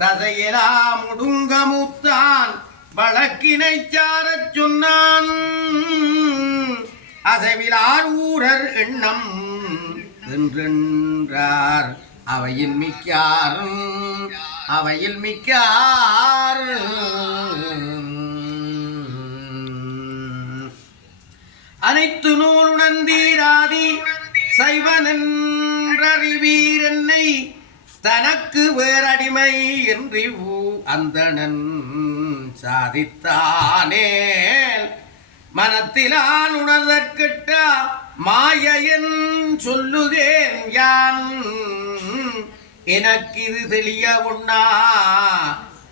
ததையலா முடுங்கமுத்தான் வழக்கினை சாரச் சொன்னான். அசைவிலார் ஊரர் எண்ணம் என்றென்றார் அவையில் மிக்கார் அனைத்து நூல் உணர்ந்தீராதி சைவனென்றறிவீர் என்னை தனக்கு வேறடிமை என்று அந்தணன் சாதித்தானே. மனத்திலான் உணர்தற்கிட்ட மாயன் சொல்லுதேன் யான் எனக்கு இது தெளிய உண்ணா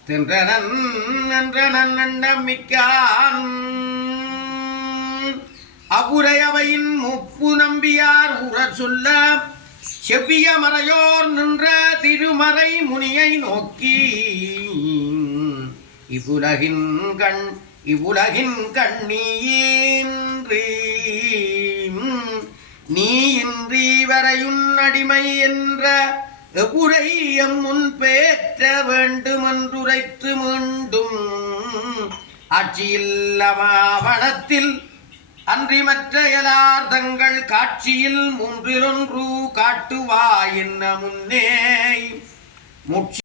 தின்றனன் என்றனன் நம்பிக்கான். அவுரையவையின் முப்பு நம்பியார் உறர் சொல்ல செவ்விய மறையோர் நின்ற திருமறை முனியை நோக்கி இவ்வுலகின் கண்ணீன்றி நீ இன்றி வரையுன் அடிமை என்ற எவ்வுரை எம்முன் பேற்ற வேண்டுமென்றுரைத்து மீண்டும் ஆட்சியில் அவனத்தில் அன்றி மற்ற எல்லார் தங்கள் காட்சியில் மூன்றிலொன்று காட்டுவா என்ன முன்னே